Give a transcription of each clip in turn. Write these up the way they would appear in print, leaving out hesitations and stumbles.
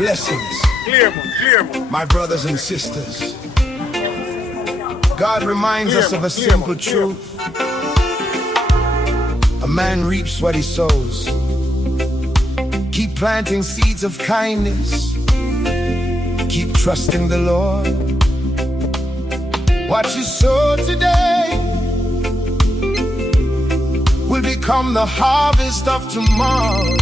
blessings. Clear man. My brothers and sisters, God reminds us of a simple truth. A man reaps what he sows. Keep planting seeds of kindness. Keep trusting the Lord. What you sow today will become the harvest of tomorrow.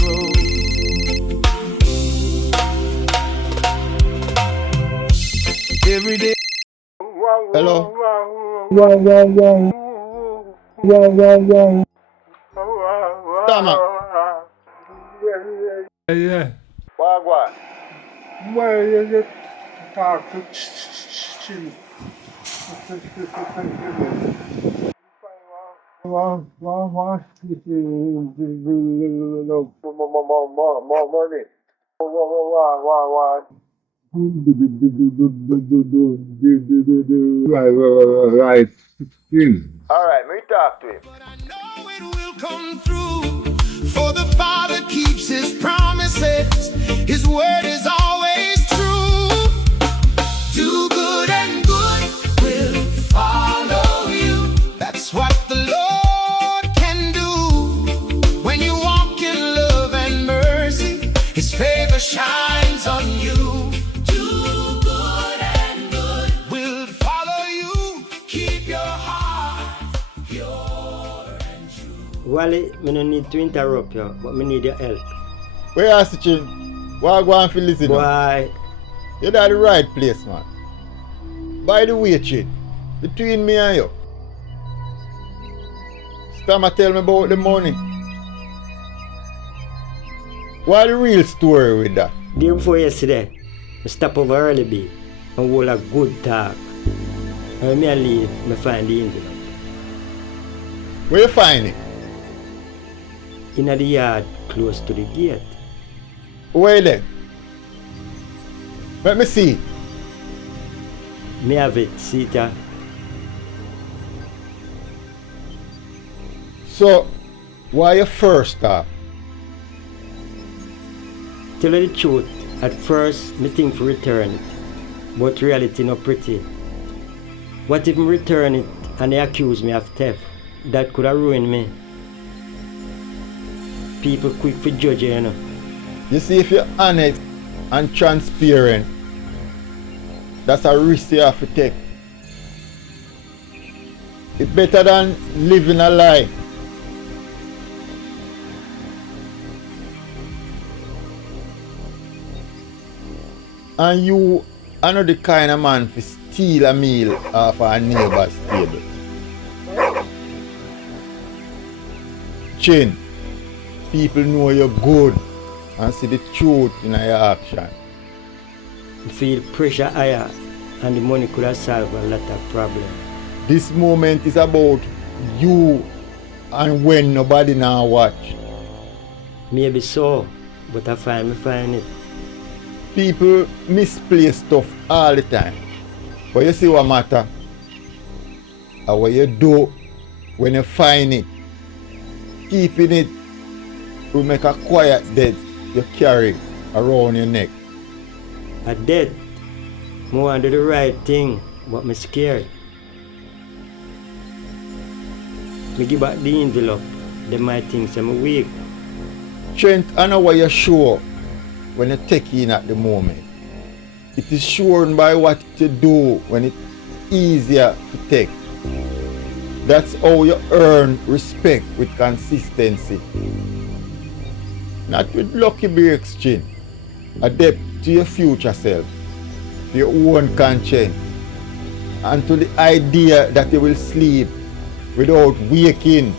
Every day. Hello. Tama. Yeah. Wagwan. Well, you talk to chill. More money. Right. Alright, me talk to him. But I know it will come through, for the Father keeps his promises. His word is always true. Do good and good will follow you. That's what the Lord can do. When you walk in love and mercy, his favor shines on you. Do good and good will follow you. Keep your heart pure and true. Wally, I don't need to interrupt you, but I need your help. Where are you, Chin? Wagwan for listening. Why? You're at the right place, man. By the way, Chin, between me and you, Stammer tell me about the money. What the real story with that? Day before yesterday, I stop over early bit and hold a good talk. When I leave, I find the envelope. Where you find it? In the yard close to the gate. Where then? Let me see. Me have it, see it. So, why you first stop? Tell you the truth, at first, me think to return it. But reality not pretty. What if I return it and they accuse me of theft? That could have ruined me. People quick for judge you, you know. You see, if you're honest and transparent, that's a risk you have to take. It's better than living a lie. And you are not the kind of man to steal a meal off a neighbor's table. Chin, people know you're good and see the truth in your action. I feel pressure higher and the money could have solved a lot of problems. This moment is about you and when nobody now watch. Maybe so, but I find it. People misplace stuff all the time. But you see what matter? And what you do when you find it, keeping it will make a quiet debt you carry around your neck. I dead. I want to do the right thing, but I'm scared. I give back the envelope. They might think I'm weak. Trent, I know what you're sure when you take in at the moment. It is shown by what you do when it's easier to take. That's how you earn respect with consistency. Not with lucky breaks, Chin. Adapt to your future self, to your own conscience, and to the idea that you will sleep without waking,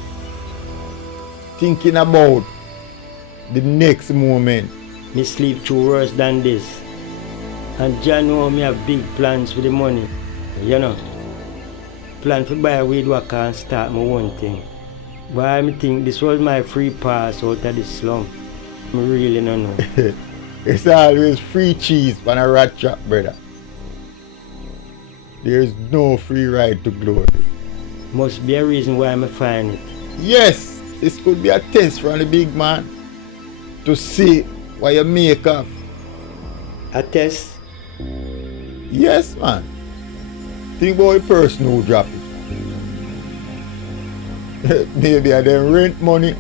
thinking about the next moment. Me sleep through worse than this. And John know me have big plans for the money. You know. Plan to buy a weed whacker and start my own thing. But I think this was my free pass out of the slum. I really don't know. It's always free cheese on a rat trap, brother. There's no free ride to glory. Must be a reason why I find it. Yes, this could be a test from the big man to see what you make of. A test? Yes, man. Think about the person who drop it. Maybe I them rent money.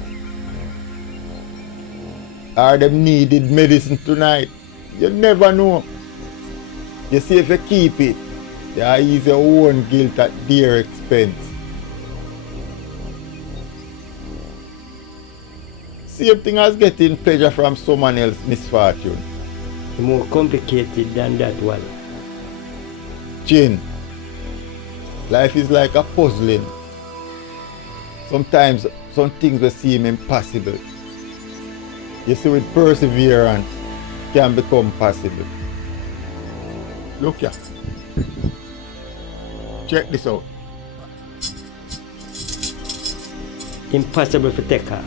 Or them needed medicine tonight. You never know. You see, if you keep it, you ease your own guilt at their expense. Same thing as getting pleasure from someone else's misfortune. More complicated than that one. Chin, life is like a puzzling. Sometimes some things will seem impossible. You see, with perseverance, can become possible. Look here. Check this out. Impossible to take her.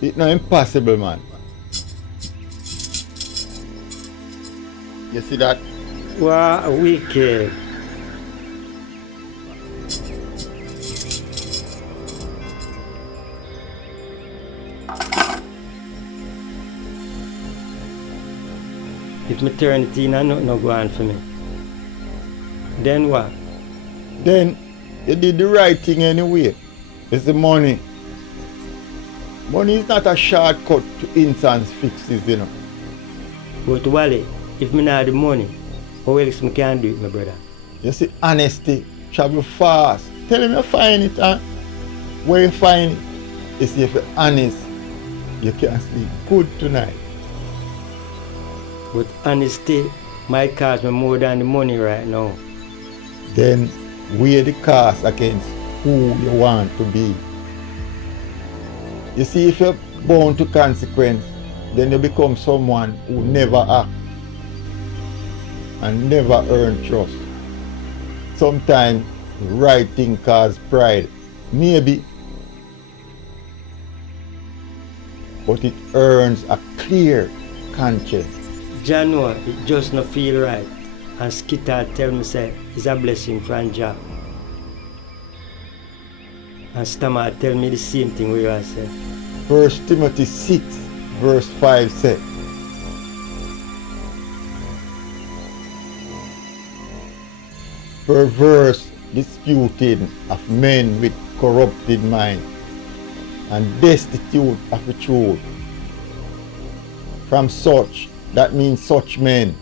It's not impossible, man. You see that? Wow, wicked. If me turn it in and nothing no go on for me. Then what? Then you did the right thing anyway. It's the money. Money is not a shortcut to instant fixes, you know. But Wally, if me not have the money, how else me can do it, my brother? You see, honesty, travel fast. Tell him you find it, huh? Where you find it? You see, if you're honest, you can sleep good tonight. But honesty might cost me more than the money right now. Then weigh the cost against who you want to be. You see, if you're bound to consequence, then you become someone who never act and never earn trust. Sometimes right thing cause pride, maybe, but it earns a clear conscience. Jah know it just not feel right. And Skitter tell me say it's a blessing from Jah. And Stammer tell me the same thing we are say. 1 Timothy 6 verse 5 said, perverse disputing of men with corrupted mind and destitute of the truth. From such, that means such men,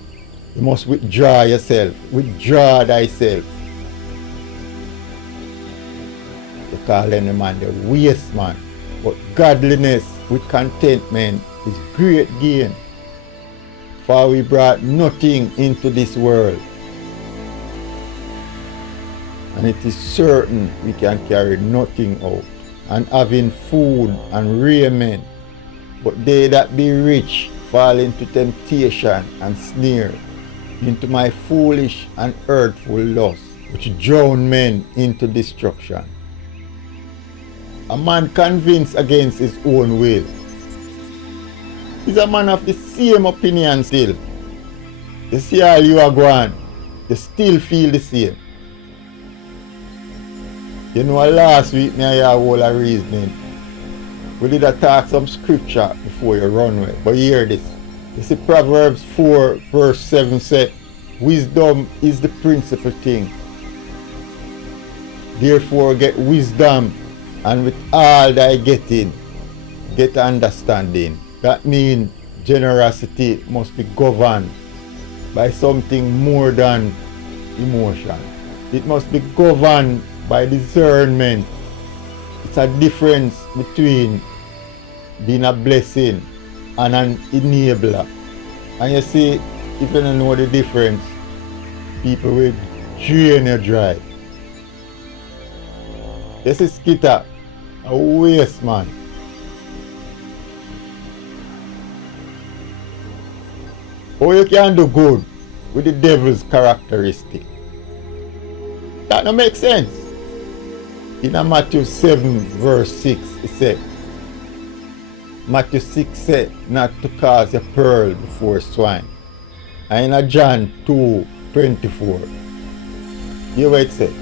you must withdraw yourself, withdraw thyself. You call any man the waste man, but godliness with contentment is great gain. For we brought nothing into this world, and it is certain we can carry nothing out. And having food and raiment, but they that be rich fall into temptation and snare, into my foolish and earthful lust, which drown men into destruction. A man convinced against his own will is a man of the same opinion still. You see how you are going, you still feel the same. You know, last week me I have a whole of reasoning. We did attack some scripture before you run away. But hear this. You see Proverbs 4 verse 7 said, wisdom is the principal thing. Therefore get wisdom, and with all thy getting, get understanding. That means generosity must be governed by something more than emotion. It must be governed by discernment. It's a difference between being a blessing and an enabler. And you see, if you don't know the difference, people will drain you dry. This is Skitter, a waste man. How you can do good with the devil's characteristic? That don't make sense. In Matthew 7 verse 6 it said, Matthew 6 said not to cast a pearl before swine. And in John 2:24, hear what it said.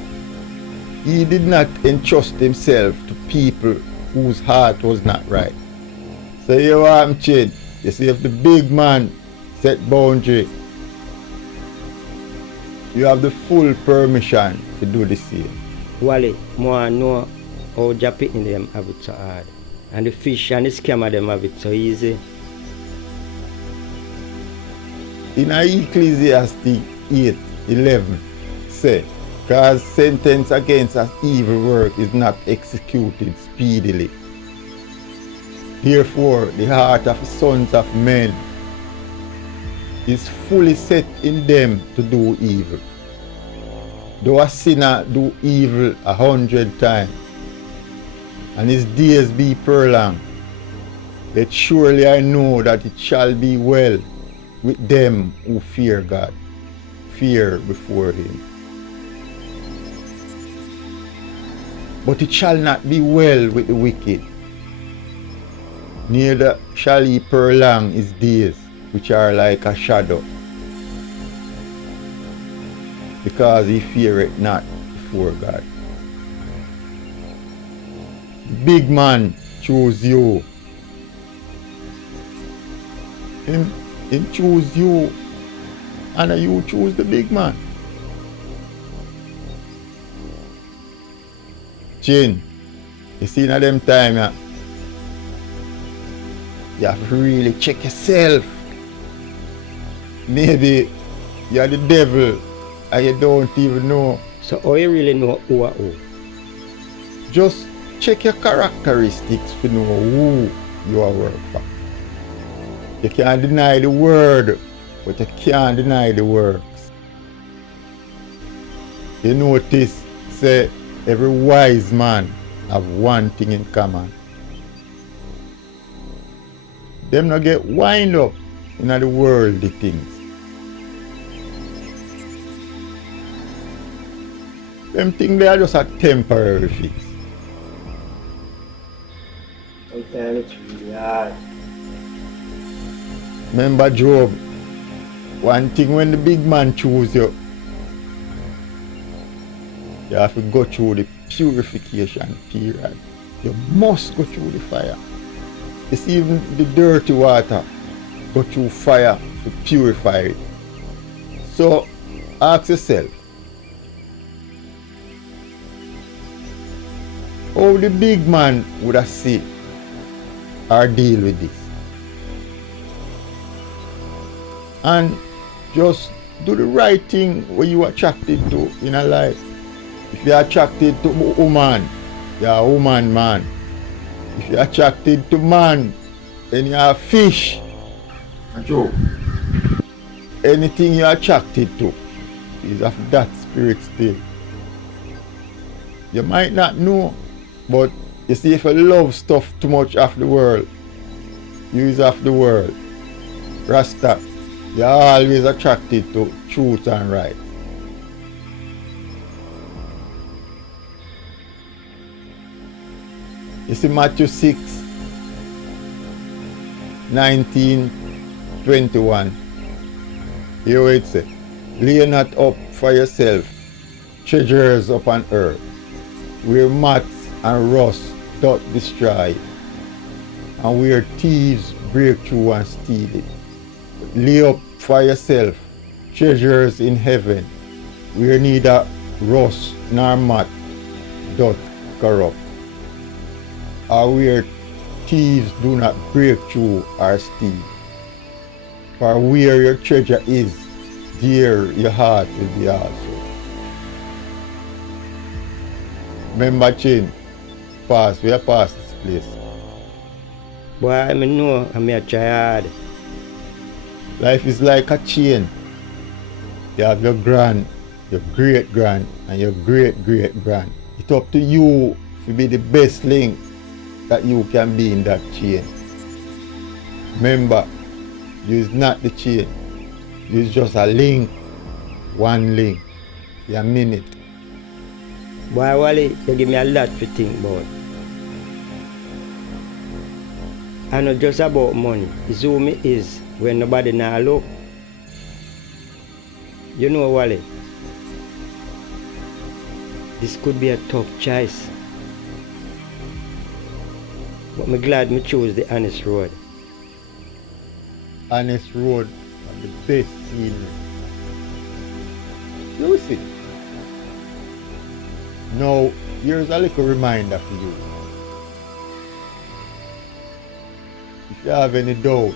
He did not entrust himself to people whose heart was not right. So So you want him change. You see, if the big man set boundary, you have the full permission to do the same. Wally, more know how Jamaican them have it so hard. And the fish and the scammer them have it so easy. In Ecclesiastes 8:11 say, cause sentence against an evil work is not executed speedily. Therefore, the heart of the sons of men is fully set in them to do evil. Though a sinner do evil 100 times, and his days be prolonged, yet surely I know that it shall be well with them who fear God, fear before him. But it shall not be well with the wicked, neither shall he prolong his days, which are like a shadow, because he feareth not before God. The big man choose you. Him choose you, and you choose the big man. Chin, you see in them time, you have to really check yourself. Maybe you're the devil and you don't even know. So how you really know who are who? Just check your characteristics to know who you are work for. You can't deny the word, but you can't deny the works. You notice, say, every wise man have one thing in common. Them not get wind up in the worldly things. Them things they are just a temporary fix. Sometimes it's really hard. Remember Job, one thing when the big man choose you, you have to go through the purification period. You must go through the fire. It's even the dirty water, go through fire to purify it. So ask yourself, how the big man would have see or deal with this? And just do the right thing when you are attracted to in a life. If you are attracted to a woman, you are a woman man. If you are attracted to man, then you are a fish. Anything you are attracted to is of that spirit still. You might not know, but you see, if you love stuff too much of the world, you is of the world. Rasta, you are always attracted to truth and right. You see Matthew 6, 19, 21. Here it says, lay not up for yourself treasures upon earth, where moths and rust doth destroy, and where thieves break through and steal it. But lay up for yourself treasures in heaven, where neither rust nor moth doth corrupt, or where thieves do not break through or steal. For where your treasure is, there your heart will be also. Remember, Chin, we are past this place. Boy, I know I'm a child. Life is like a chain. You have your grand, your great grand, and your great great grand. It's up to you to be the best link that you can be in that chain. Remember, you is not the chain. You is just a link, one link, a minute. Boy, Wally, you give me a lot to think about. And not just about money. It's who me is when nobody now look. You know, Wally, this could be a tough choice. But I'm glad me chose the honest road. honest road and the best scenery. You see. Now, here's a little reminder for you. If you have any doubt,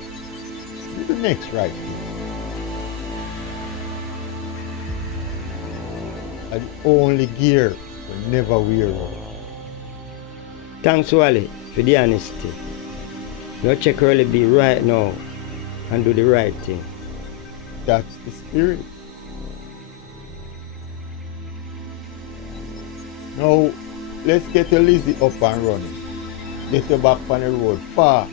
do the next right thing. And the only gear will never wear out. Thanks, Wally, for the honesty. Now check early be right now and do the right thing. That's the spirit. Now, let's get your Lizzie up and running. Get her back on the road fast.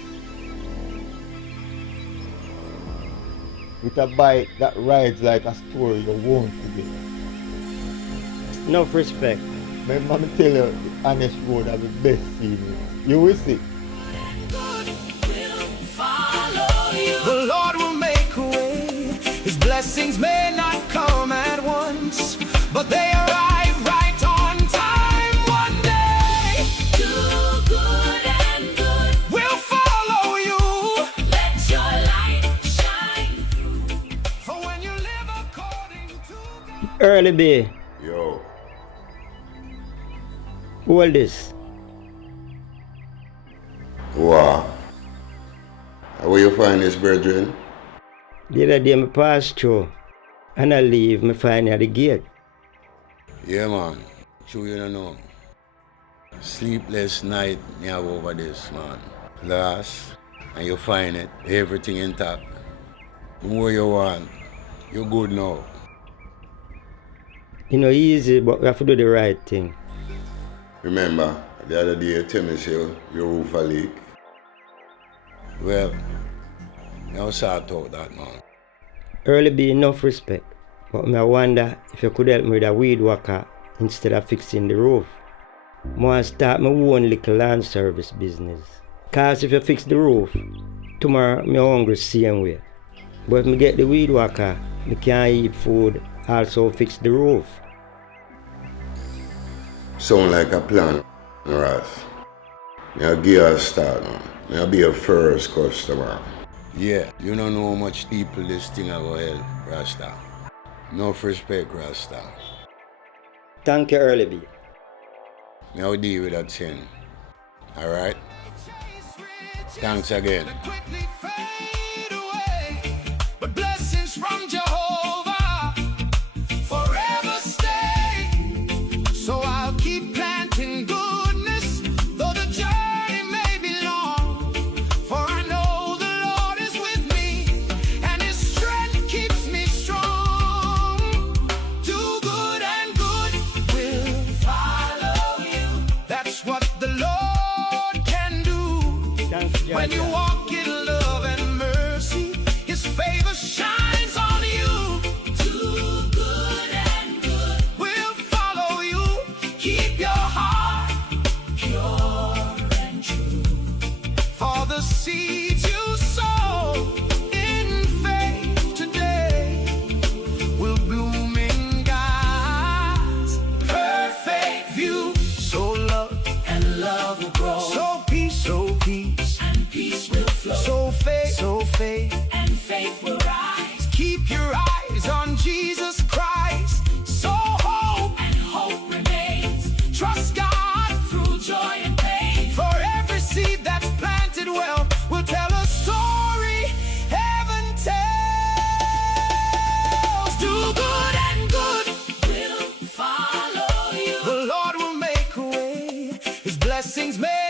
With a bike that rides like a story you won't forget. Enough respect. Remember me tell you, the honest road are the best scenery. You will see. The Lord will make a way. His blessings may not come at once, but they arrive right on time one day. Do good and good. We'll follow you. Let your light shine through. For when you live according to God. Early B, Yo, hold this. wow. Where you find this, brethren? The other day I pass through and I leave, me find at the gate. Yeah, man. True, you don't know. Sleepless night me have over this, man. Last, and you find it, everything intact. Do what you want. You're good now. You know, easy, but we have to do the right thing. Remember, the other day you tell me say your roof a leak. Well, now sort out that, man. Early be enough respect, but I wonder if you could help me with a weed whacker instead of fixing the roof. I want to start my own little land service business. Cause if you fix the roof, tomorrow I'm hungry same way. But if I get the weed whacker, I can eat food, also fix the roof. Sound like a plan, Ross. I'll give you a start, man. I'll be your first customer. Yeah, you don't know how much people this thing I go help, Rasta. No respect, Rasta. Thank you, Early B. Now deal with that thing. Alright? Thanks again. Quickly fade away, but blessings from Jehovah forever stay. So I'll keep planting goodness, though the journey may be long. For I know the Lord is with me, and His strength keeps me strong. Do good and good will follow you. That's what the Lord can do. Thanks, When you Jaja. walk in love and mercy, His favor shines on you. Do good and good. We'll follow you. Keep your heart Pure and true. for the seeds you sow in faith today will bloom in God's perfect view. So love And love will grow. so peace, And peace will flow. so faith. And faith will rise. Keep your eyes on Jesus Christ. So hope, And hope remains. trust God. Through joy and pain. For every seed that's planted well will tell a story heaven tells. Do good and good. Will follow you. The Lord will make a way. His blessings may